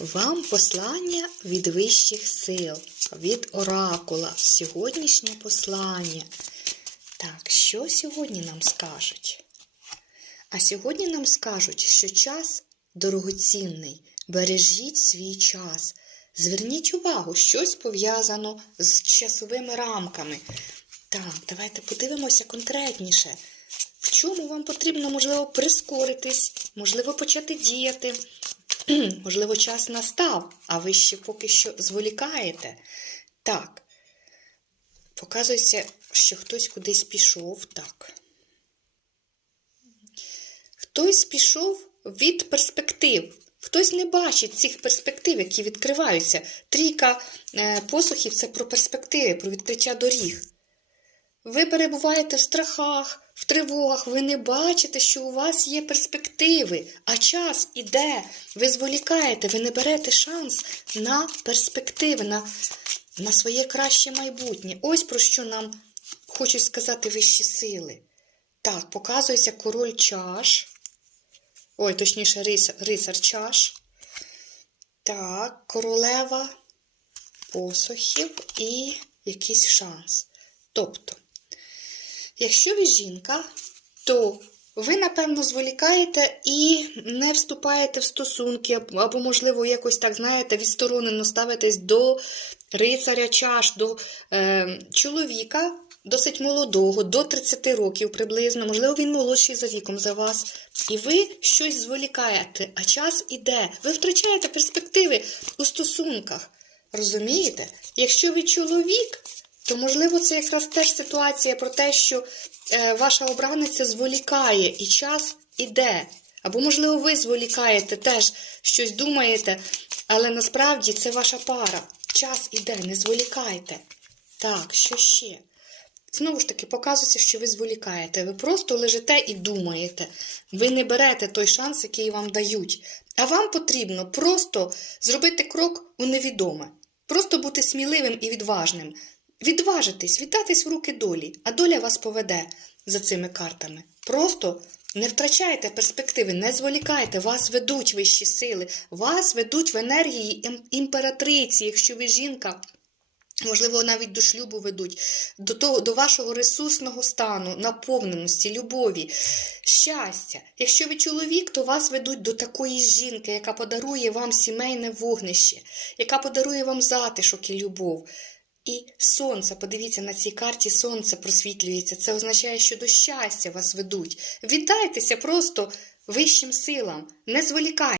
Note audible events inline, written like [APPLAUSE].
Вам послання від вищих сил, від оракула, сьогоднішнє послання. Так, що сьогодні нам скажуть? А сьогодні нам скажуть, що час дорогоцінний. Бережіть свій час. Зверніть увагу, щось пов'язано з часовими рамками. Так, давайте подивимося конкретніше. В чому вам потрібно, можливо, прискоритись, можливо, почати діяти. [CLEARS THROAT] Можливо, час настав, а ви ще поки що зволікаєте. Так, показується, що хтось кудись пішов. Так. Хтось пішов від перспектив. Хтось не бачить цих перспектив, які відкриваються. Трійка е, посухів це про перспективи, про відкриття доріг. Ви перебуваєте в страхах, в тривогах, ви не бачите, що у вас є перспективи, а час іде. Ви зволікаєте, ви не берете шанс на перспективи, на, на своє краще майбутнє. Ось про що нам хочуть сказати вищі сили. Так, показується король чаш. Ой, точніше, рицар, рицар чаш. Так, королева посохів і якийсь шанс. Тобто, якщо ви жінка, то ви, напевно, зволікаєте і не вступаєте в стосунки, або, можливо, якось так, знаєте, відсторонено ставитесь до рицаря чаш, до е, чоловіка досить молодого, до 30 років приблизно, можливо, він молодший за віком за вас. І ви щось зволікаєте, а час іде. Ви втрачаєте перспективи у стосунках. Розумієте? Якщо ви чоловік, то, можливо, це якраз теж ситуація про те, що е, ваша обраниця зволікає і час іде. Або, можливо, ви зволікаєте теж щось думаєте, але насправді це ваша пара. Час іде, не зволікайте. Так, що ще? Знову ж таки, показується, що ви зволікаєте. Ви просто лежите і думаєте. Ви не берете той шанс, який вам дають. А вам потрібно просто зробити крок у невідоме. Просто бути сміливим і відважним. Відважитись, віддатись в руки долі, а доля вас поведе за цими картами. Просто не втрачайте перспективи, не зволікайте, вас ведуть вищі сили, вас ведуть в енергії імператриці, якщо ви жінка. Можливо, навіть до шлюбу ведуть, до того, до вашого ресурсного стану, наповненості, любові, щастя. Якщо ви чоловік, то вас ведуть до такої жінки, яка подарує вам сімейне вогнище, яка подарує вам затишок і любов. І сонце, подивіться на цій карті, сонце просвітлюється. Це означає, що до щастя вас ведуть. Віддайтеся просто вищим силам, не зволікайте.